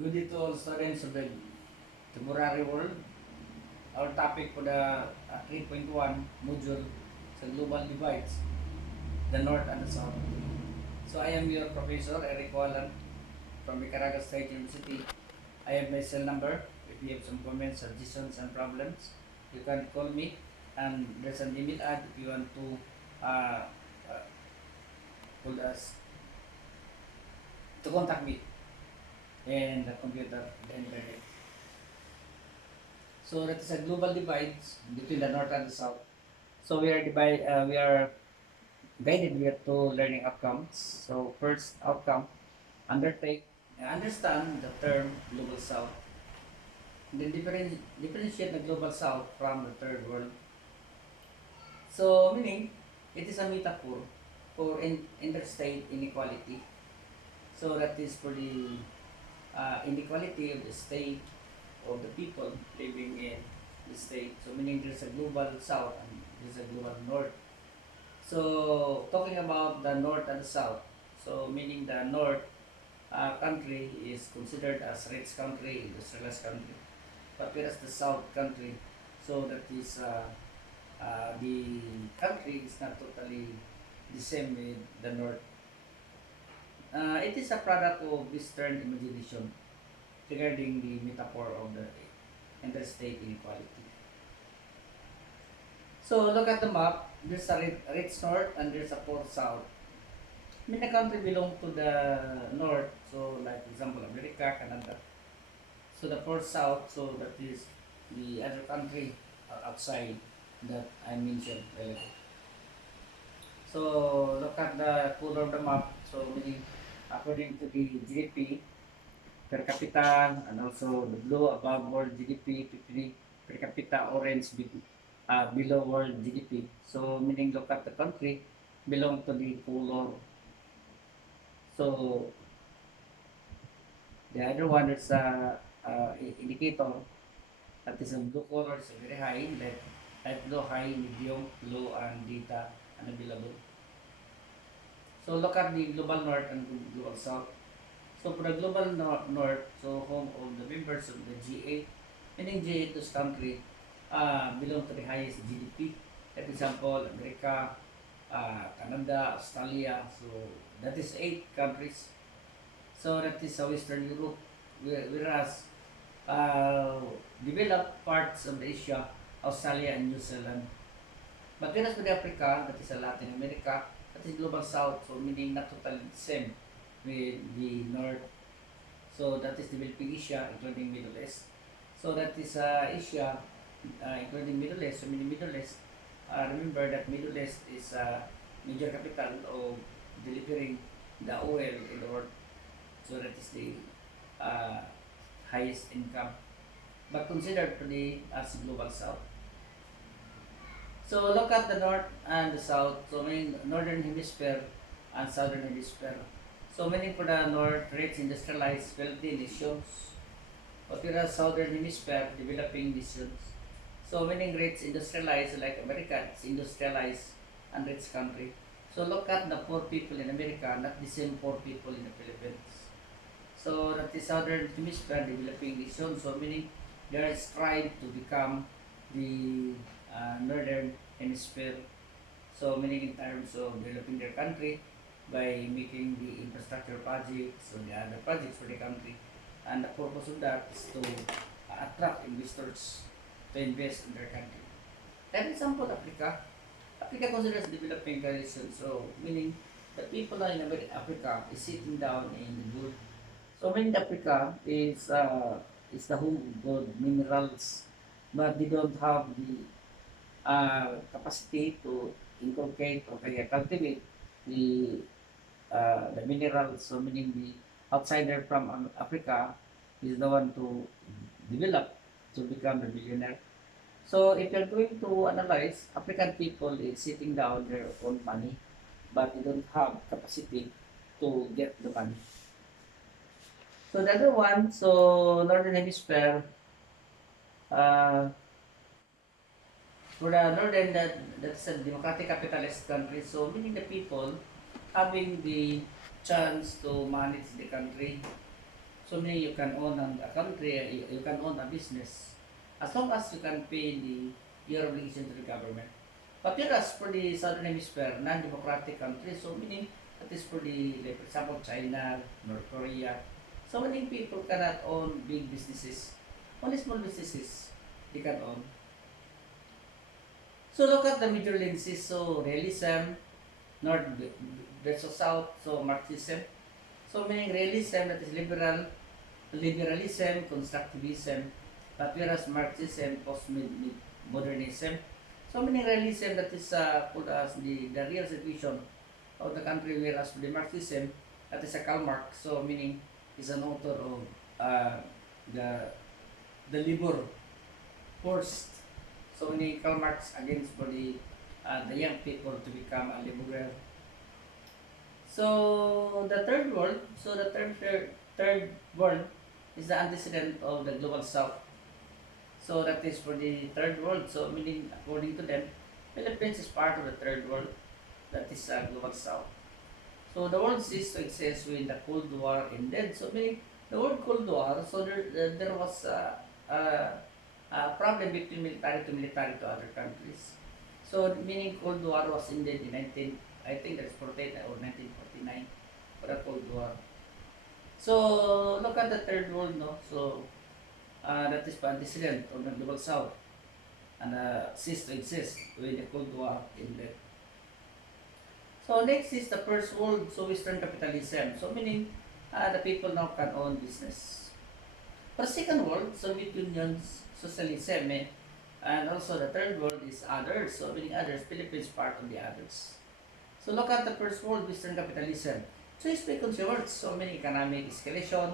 Good day to all students of the temporary world. Our topic for the 3.1 module sa global divides, the North and the South. So I am your professor, Erico from the Caraga State University. I have my cell number. If you have some comments, suggestions, and problems, you can call me. And there's an email ad if you want to uh, uh, call us to contact me and the computer, the internet. So that is a global divide between the north and the south. So we are guided with two learning outcomes. So first outcome, undertake and understand the term global south. Then differentiate the global south from the third world. So meaning it is a metaphor for interstate inequality. So that is for the inequality of the state of the people living in the state. So meaning there's a global south and there's a global north. So talking about the north and the south, so meaning the north country is considered as rich country, industrialized country, but whereas the south country, so that is the country is not totally the same with the north. It is a product of Western imagination regarding the metaphor of the interstate inequality. So look at the map. There's a rich north and there's a poor south. I mean, the country belong to the north. So, like example, America, Canada. So the poor south. So that is the other country outside that I mentioned earlier. So look at the color of the map. So meaning according to the GDP per capita and also the blue above world GDP, per capita, orange below world GDP. So meaning look at the country belong to the color. So the other one is indicator that is a blue color is very high, light blue high, medium, low, and data unavailable. So look at the global north and global south. So for the global north, so home of the members of the G8, meaning G8 those country belong to the highest GDP. For example, America, Canada, Australia. So that is 8 countries. So that is Western Europe, whereas uh, developed parts of Asia, Australia and New Zealand. But whereas with Africa, that is Latin America, that is global south, so meaning not totally the same with the north. So that is developing Asia, including Middle East. So that is Asia, including Middle East. So meaning Middle East, remember that Middle East is a major capital of delivering the oil in the world. So that is the uh, highest income, but considered to be as global south. So look at the north and the south. So meaning northern hemisphere and southern hemisphere. So meaning for the north, rich industrialized wealthy nations, but whereas southern hemisphere, developing nations. So meaning rich industrialized like America, it's industrialized and rich country. So look at the poor people in America, not the same poor people in the Philippines. So that is southern hemisphere developing nation. So meaning they are strive to become the northern hemisphere. So meaning in terms of developing their country by making the infrastructure projects or the other projects for the country. And the purpose of that is to attract investors to invest in their country. Like example, Africa. Africa considers developing nation. So meaning the people in Africa is sitting down in the good. So meaning Africa is the home of gold minerals, but they don't have the capacity to inculcate or kaya cultivate the the minerals. So meaning the outsider from Africa is the one to develop to become the billionaire. So if you're going to analyze, African people is sitting down their own money, but they don't have capacity to get the money. So the other one, so Northern Hemisphere, uh, for the Northern, that's a democratic capitalist country, so meaning the people having the chance to manage the country. So meaning you can own a country, you can own a business, as long as you can pay your obligation to the government. But whereas for the Southern Hemisphere, non-democratic countries, so meaning that is for the, like for example, China, North Korea, so many people cannot own big businesses. Only small businesses they can own. So look at the major lenses. So realism, North versus South, so Marxism. So meaning realism, that is liberalism, constructivism, but whereas Marxism, postmodernism. So meaning realism, that is put as the real situation of the country, whereas the Marxism, that is a Karl Marx, so meaning is an author of uh, the the labor force. So meaning Karl Marx against for the young people to become a laborer. So the third world, so the third world is the antecedent of the global south. So that is for the third world. So meaning according to them, Philippines is part of the third world. That is global south. So the world ceased to exist when the Cold War ended. So meaning the word Cold War, so there was a problem between military to military to other countries. So meaning Cold War was ended in 19, I think that's 48 or 1949 for the Cold War. So look at the third world, no? So that is antecedent of the global south and ceased to exist when the Cold War ended. So next is the first world, so Western capitalism. So meaning the people now can own business. For second world, Soviet Union's socialism, and also the third world is others. So meaning others, Philippines part of the others. So look at the first world, Western capitalism. So it's by consumers, so many economic escalation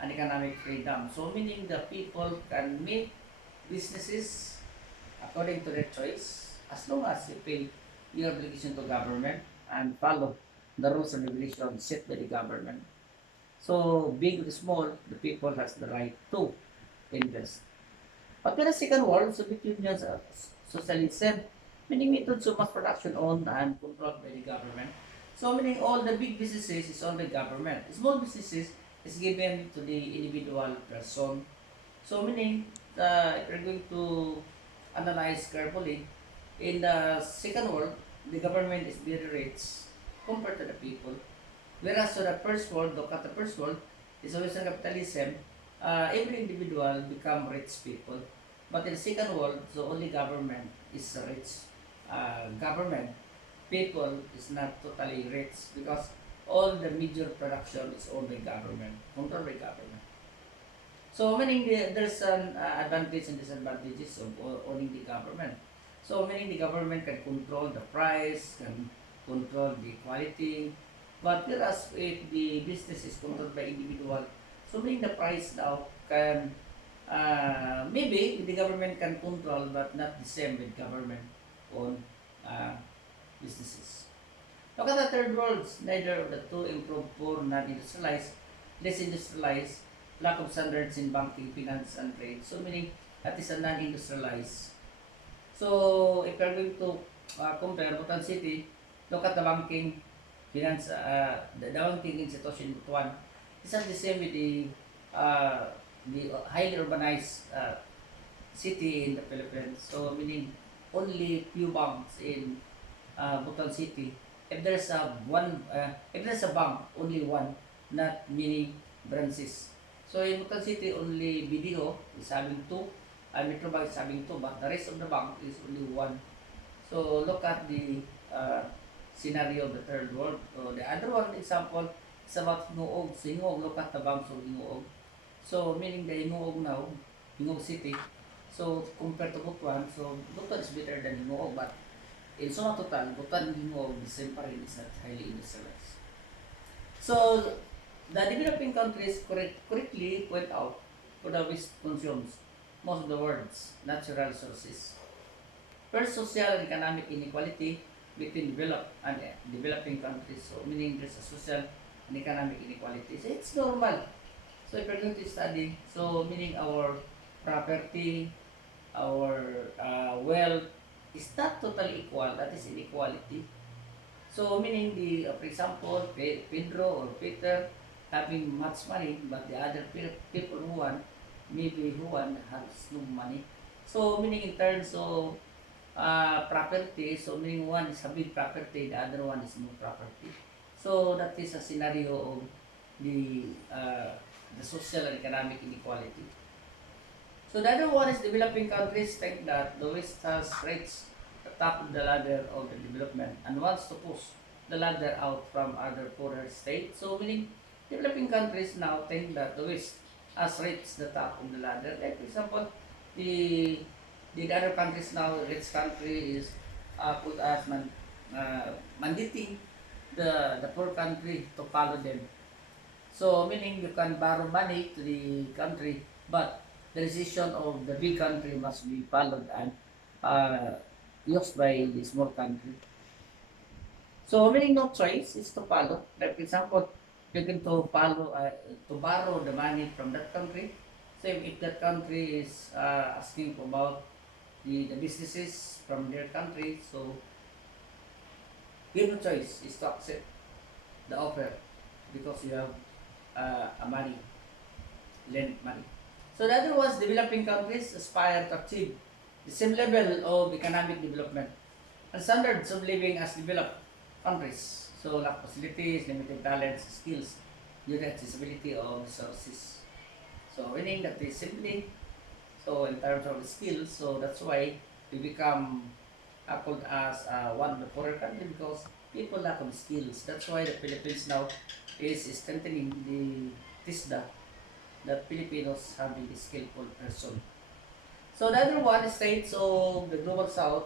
and economic freedom. So meaning the people can make businesses according to their choice as long as you pay your obligation to government and follow the rules and regulations set by the government. So big or small, the people has the right to invest. But in the second world, Soviet Union's socialism, meaning methods of mass production owned and controlled by the government. So meaning all the big businesses is owned by government. Small businesses is given to the individual person. So meaning if you're going to analyze carefully, in the second world, the government is very rich compared to the people. Whereas to the first world, look at the first world, is always in capitalism, every individual become rich people. But in the second world, so only government is rich. Government people is not totally rich because all the major production is owned by government, controlled by government. So meaning there's an advantage and disadvantages of owning the government. So meaning the government can control the price, can control the quality, but whereas if the business is controlled by individual, so meaning the price now can maybe the government can control, but not the same with government owned businesses. Look at the third worlds, neither of the two improve poor, non-industrialized, less industrialized, lack of standards in banking, finance, and trade. So meaning that is a non-industrialized. So if you're going to compare Butuan City, look at the banking, finance, the banking institution in Butuan. It's not the same with the highly urbanized city in the Philippines. So meaning only few banks in Butuan City. If there's a bank, only one, not many branches. So in Butuan City, only BDO is having two, and Metrobank is having two, but the rest of the bank is only one. So look at the scenario of the third world. The other one example is about Hinuog. So Hinuog, look at the banks of Hinuog. So meaning the Hinuog now, Hinuog City. So compared to Butuan, so Butuan is better than Hinuog, but in suma total, Butuan and Hinuog, the same pa rin, is not highly industrialized. So the developing countries correctly point out for the West consumes most of the world's natural resources. First, social and economic inequality between developed and developing countries. So meaning there's a social and economic inequality. So it's normal. So if you're going to study, so meaning our property, our wealth is not totally equal. That is inequality. So meaning for example, Pedro or Peter having much money, but the other people who want, maybe who want has no money. So meaning in terms of property, so meaning one is a big property, the other one is no property. So that is a scenario of the uh, the social and economic inequality. So the other one is developing countries think that the West has reached the top of the ladder of the development and wants to push the ladder out from other poorer states. So meaning developing countries now think that the West has reached the top of the ladder. Like for example, the the other countries now, rich country is put as mandating the poor country to follow them. So meaning you can borrow money to the country, but the decision of the big country must be followed and uh, used by the small country. So meaning no choice is to follow. Like for example, you can to borrow the money from that country. So if that country is asking about the businesses from their country, so you have no choice is to accept the offer because you have a money, lend money. So the other was developing countries aspire to achieve the same level of economic development and standards of living as developed countries. So lack facilities, limited talents, skills, due to accessibility of resources. So meaning that is simply so in terms of the skills, so that's why we become called as one of the poorer country because people lack of skills. That's why the Philippines now is strengthening the TISDA, the Filipinos having a skillful person. So the other one states of the Global South,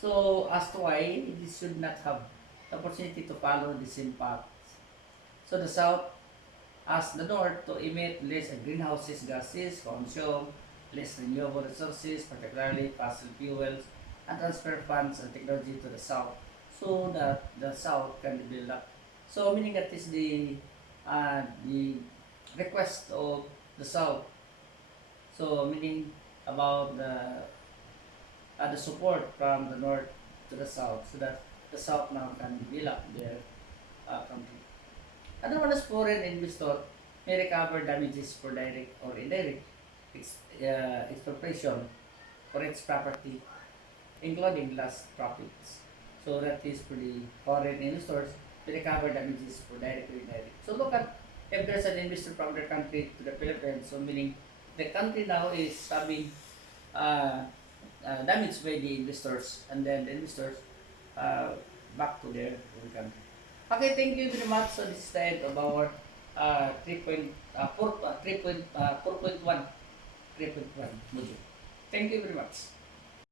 so as to why this should not have the opportunity to follow the same path. So the South asks the North to emit less greenhouse gases, consume less renewable resources, particularly fossil fuels, and transfer funds and technology to the South so that the South can develop. So meaning that is the request of the South. So meaning about the support from the North to the South so that the South now can develop their country. Another one is foreign investor may recover damages for direct or indirect expropriation for its property, including lost profits. So that is for the foreign investors to recover damages for direct or indirect. So look at if there's an investor from their country to the Philippines, so meaning the country now is having uh, damaged by the investors, and then the investors uh, back to their own country. Okay, thank you very much. So this is the end of our 3.1 module. Thank you very much.